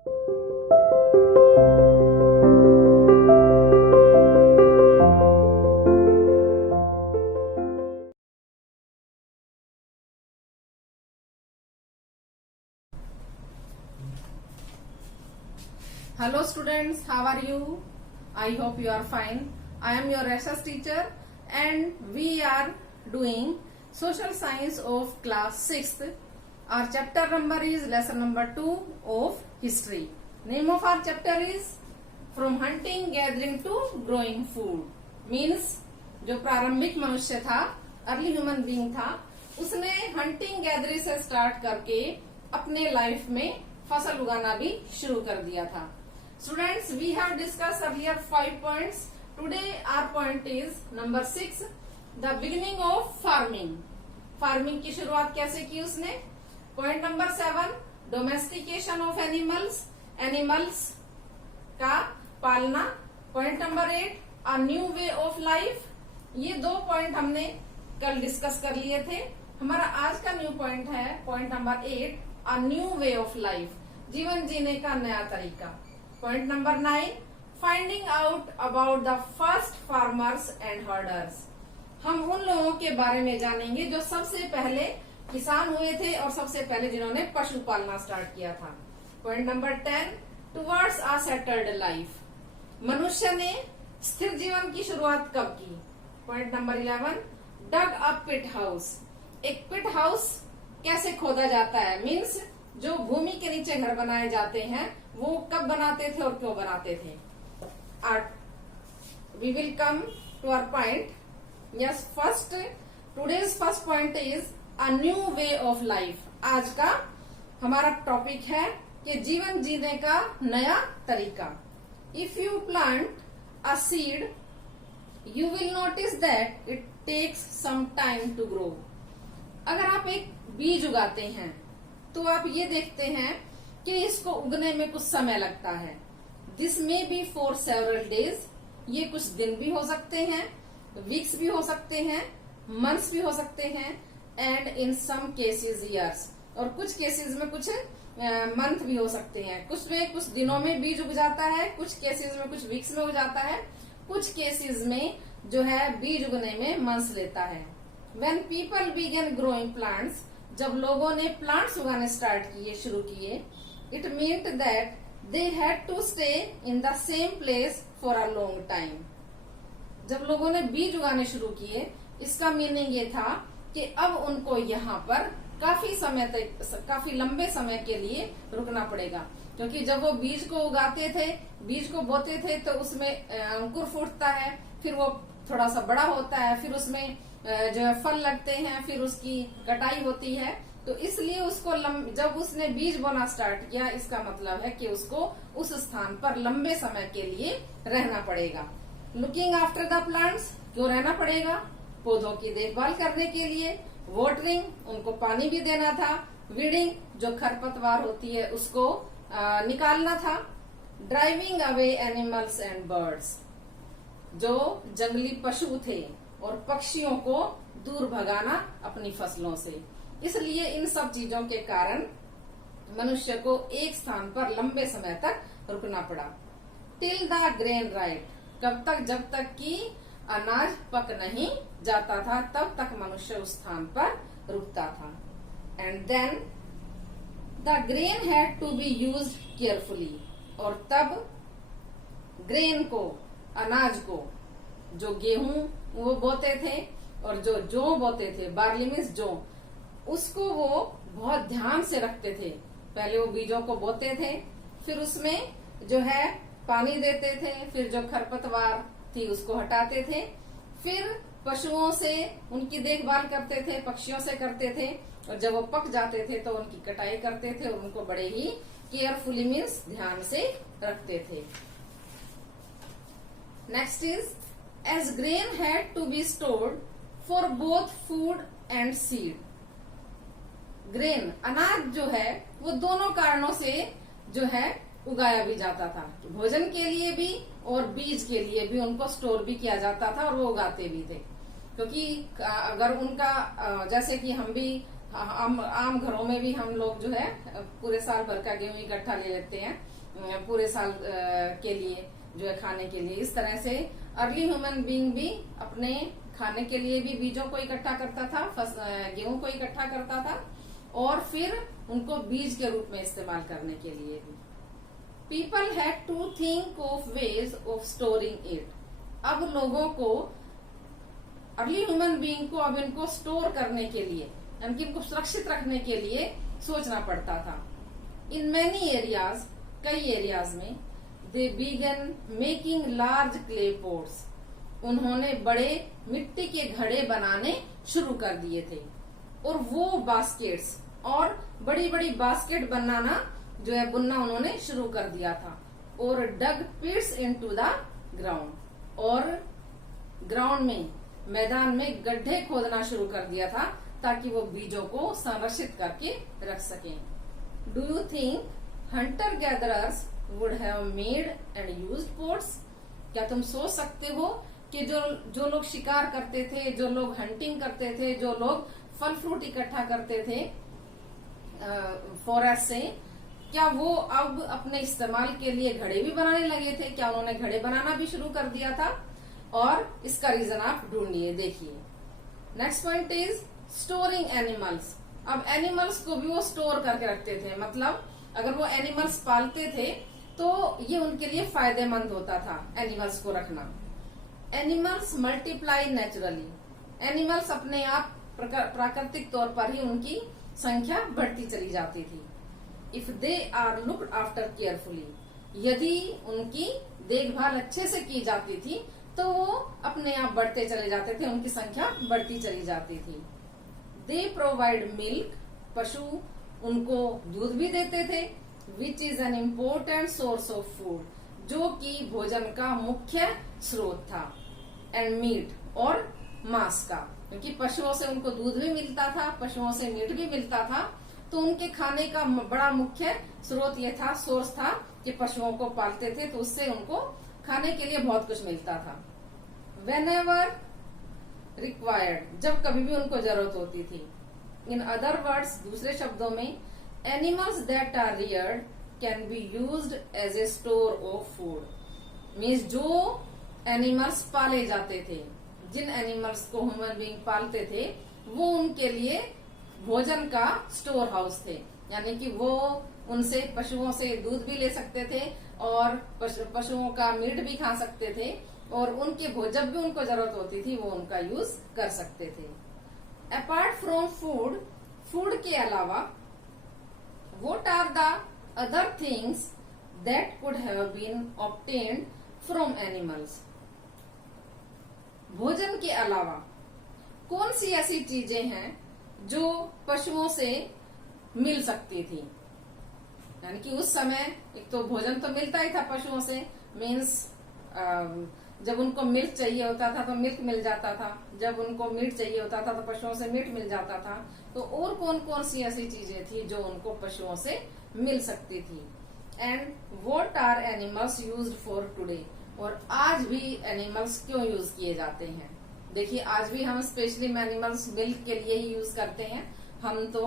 Hello students, how are you? I hope you are fine. I am your SS teacher and we are doing social science of class 6th. Our chapter number is lesson number 2 of history. Name of our chapter is From Hunting Gathering to Growing Food. Means जो प्रारंभिक मनुष्य था, early human being था, उसने hunting gathering से start करके अपने life में फसल उगाना भी शुरू कर दिया था. Students, we have discussed earlier 5 points. Today our point is number 6, the beginning of farming. Farming की शुरुआत कैसे की उसने. Point number 7, domestication of animals, animals का पालना. Point number 8, a new way of life. ये 2 पॉइंट हमने कल डिस्कस कर लिए थे. हमारा आज का न्यू पॉइंट है point number 8, a new way of life, जीवन जीने का नया तरीका. Point number 9, finding out about the first farmers and herders. हम उन लोगों के बारे में जानेंगे जो सबसे पहले किसान हुए थे और सबसे पहले जिन्होंने पशु पालना स्टार्ट किया था. Point number 10, towards a settled life. मनुष्य ने स्थिर जीवन की शुरुआत कब की. पॉइंट नंबर 11, डग अ पिट हाउस. एक पिट हाउस कैसे खोदा जाता है, मीन्स जो भूमि के नीचे घर बनाए जाते हैं वो कब बनाते थे और क्यों बनाते थे. We will come to our point. Yes, first today's first point is a new way of life. आज का हमारा टॉपिक है कि जीवन जीने का नया तरीका. If you plant a seed you will notice that it takes some time to grow. अगर आप एक बीज उगाते हैं तो आप ये देखते हैं कि इसको उगने में कुछ समय लगता है. This may be for several days. ये कुछ दिन भी हो सकते हैं, वीक्स भी हो सकते हैं, मंथ्स भी हो सकते हैं, and in some cases years. और कुछ केसेस में कुछ मंथ भी हो सकते हैं. कुछ दिनों में बीज उग जाता है, कुछ केसेस में कुछ वीक्स में उग जाता है, कुछ केसेस में जो है बीज उगने में मंथ्स लेता है. When people began growing plants, जब लोगों ने प्लांट्स उगाने स्टार्ट किए, शुरू किए, it meant that they had to stay in the same place for a long time. जब लोगों ने बीज उगाने शुरू किए, इसका मीनिंग ये था कि अब उनको यहाँ पर काफी समय तक, काफी लंबे समय के लिए रुकना पड़ेगा. क्योंकि जब वो बीज को उगाते थे, बीज को बोते थे, तो उसमें अंकुर फूटता है, फिर वो थोड़ा सा बड़ा होता है, फिर उसमें जो है फल लगते हैं, फिर उसकी कटाई होती है. तो इसलिए उसको जब उसने बीज बोना स्टार्ट किया, इसका मतलब है कि उसको उस स्थान पर लंबे समय के लिए रहना पड़ेगा. लुकिंग आफ्टर द प्लांट्स, क्यों रहना पड़ेगा. पौधों की देखभाल करने के लिए. वाटरिंग, उनको पानी भी देना था. वीडिंग, जो खरपतवार होती है उसको निकालना था. Driving away animals and birds, जो जंगली पशु थे और पक्षियों को दूर भगाना अपनी फसलों से. इसलिए इन सब चीजों के कारण मनुष्य को एक स्थान पर लंबे समय तक रुकना पड़ा. टिल द ग्रेन राइट, कब तक, जब तक कि अनाज पक नहीं जाता था, तब तक मनुष्य उस स्थान पर रुकता था. And then the grain had to be used carefully. और तब ग्रेन को, अनाज को, जो गेहूं वो बोते थे और जो जौ बोते थे, बार्ली मीन्स जौ, उसको वो बहुत ध्यान से रखते थे. पहले वो बीजों को बोते थे, फिर उसमें जो है पानी देते थे, फिर जो खरपतवार थी उसको हटाते थे, फिर पशुओं से उनकी देखभाल करते थे, पक्षियों से करते थे, और जब वो पक जाते थे तो उनकी कटाई करते थे और उनको बड़े ही केयरफुली मीन्स ध्यान से रखते थे. Next is, as grain had to be stored for both food and seed. Grain, अनाज जो है वो दोनों कारणों से जो है उगाया भी जाता था. भोजन के लिए भी और बीज के लिए भी उनको स्टोर भी किया जाता था और वो उगाते भी थे. क्योंकि अगर उनका जैसे कि हम भी आम घरों में भी हम लोग जो है पूरे साल भर का गेहूं इकट्ठा ले लेते हैं पूरे साल के लिए, जो है खाने के लिए। इस तरह से अर्ली ह्यूमन बीइंग भी अपने खाने के लिए भी बीजों को इकट्ठा करता था, गेहूं को इकट्ठा करता था, और फिर उनको बीज के रूप में इस्तेमाल करने के लिए भी। People had to think of ways of storing it. अब लोगों को, अर्ली ह्यूमन बीइंग को अब इनको स्टोर करने के लिए, यानी इनको सुरक्षित रखने के लिए सोचना पड़ता था। इन मैनी एरियाज, कई एरियाज में, दे begin making large clay pots. उन्होंने बड़े मिट्टी के घड़े बनाने शुरू कर दिए थे, और वो बास्केट्स, और बड़ी बड़ी बास्केट बनाना जो है बुनना उन्होंने शुरू कर दिया था। और डग पिट्स इनटू द ग्राउंड, और ग्राउंड में, मैदान में गड्ढे खोदना शुरू कर दिया था ताकि वो बीजों को संरक्षित करके रख सकें। Do you think hunter gatherers would have made and used pots? क्या तुम सोच सकते हो कि जो लोग शिकार करते थे, जो लोग हंटिंग करते थे, जो लोग फल फ्रूट इकट्ठा करते थे फॉरेस्ट से, क्या वो अब अपने इस्तेमाल के लिए घड़े भी बनाने लगे थे? क्या उन्होंने घड़े बनाना भी शुरू कर दिया था? और इसका रीजन आप ढूंढिए, देखिए। Next point is storing animals. अब एनिमल्स को भी वो स्टोर करके रखते थे, मतलब अगर वो एनिमल्स पालते थे तो ये उनके लिए फायदेमंद होता था एनिमल्स को रखना। Animals multiply naturally. एनिमल्स अपने आप प्राकृतिक तौर पर ही उनकी संख्या बढ़ती चली जाती थी। If they are looked after carefully, यदि उनकी देखभाल अच्छे से की जाती थी तो वो अपने आप बढ़ते चले जाते थे, उनकी संख्या बढ़ती चली जाती थी। दे प्रोवाइड मिल्क, पशु उनको दूध भी देते थे, which is an important source of food, जो कि भोजन का मुख्य स्रोत था। एंड मीट, और मांस का, क्योंकि पशुओं से उनको दूध भी मिलता था, पशुओं से मीट भी मिलता था, तो उनके खाने का बड़ा मुख्य स्रोत ये था, सोर्स था कि पशुओं को पालते थे तो उससे उनको खाने के लिए बहुत कुछ मिलता था। Whenever required, जब कभी भी उनको जरूरत होती थी। इन अदर वर्ड्स, दूसरे शब्दों में, animals that are reared can be used as a store of food. Means जो एनिमल्स पाले जाते थे, जिन एनिमल्स को ह्यूमन बीइंग पालते थे, वो उनके लिए भोजन का स्टोर हाउस थे, यानी कि वो उनसे, पशुओं से दूध भी ले सकते थे और पशुओं का मीट भी खा सकते थे, और उनके जब भी उनको जरूरत होती थी वो उनका यूज कर सकते थे। अपार्ट फ्रॉम फूड, फूड के अलावा, what are the other things that could have been obtained from animals? भोजन के अलावा कौन सी ऐसी चीजें हैं जो पशुओं से मिल सकती थी? यानी कि उस समय एक तो भोजन तो मिलता ही था पशुओं से, मीन्स जब उनको मिल्क चाहिए होता था तो मिल्क मिल जाता था, जब उनको मीट चाहिए होता था तो पशुओं से मीट मिल जाता था। तो और कौन कौन सी ऐसी चीजें थी जो उनको पशुओं से मिल सकती थी? And what are animals used for today? और आज भी एनिमल्स क्यों यूज किए जाते हैं? देखिए, आज भी हम स्पेशली एनिमल्स मिल्क के लिए ही यूज करते हैं। हम तो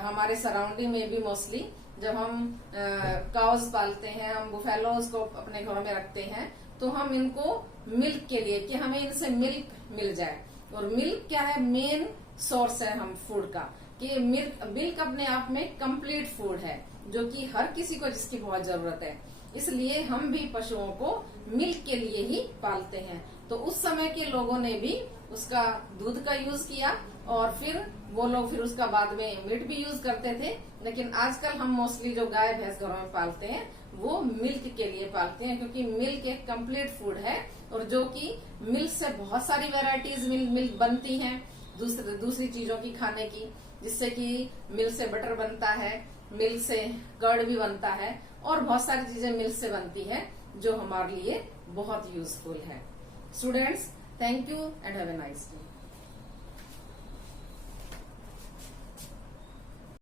हमारे सराउंडिंग में भी मोस्टली जब हम काउज पालते हैं, हम बुफेलोज को अपने घरों में रखते हैं, तो हम इनको मिल्क के लिए, कि हमें इनसे मिल्क मिल जाए। और मिल्क क्या है? मेन सोर्स है हम फूड का, कि मिल्क अपने आप में कंप्लीट फूड है, जो कि हर किसी को जिसकी बहुत जरूरत है। इसलिए हम भी पशुओं को मिल्क के लिए ही पालते हैं। तो उस समय के लोगों ने भी उसका दूध का यूज किया, और फिर वो लोग फिर उसका बाद में मीट भी यूज करते थे। लेकिन आजकल हम मोस्टली जो गाय भैंस घरों में पालते हैं वो मिल्क के लिए पालते हैं, क्योंकि मिल्क एक कंप्लीट फूड है, और जो कि मिल्क से बहुत सारी वेराइटीज मिल्क बनती हैं दूसरी चीजों की खाने की, जिससे कि मिल्क से बटर बनता है, मिल्क से कर्ड भी बनता है, और बहुत सारी चीजें मिल्क से बनती है जो हमारे लिए बहुत यूजफुल है। Students, thank you and have a nice day.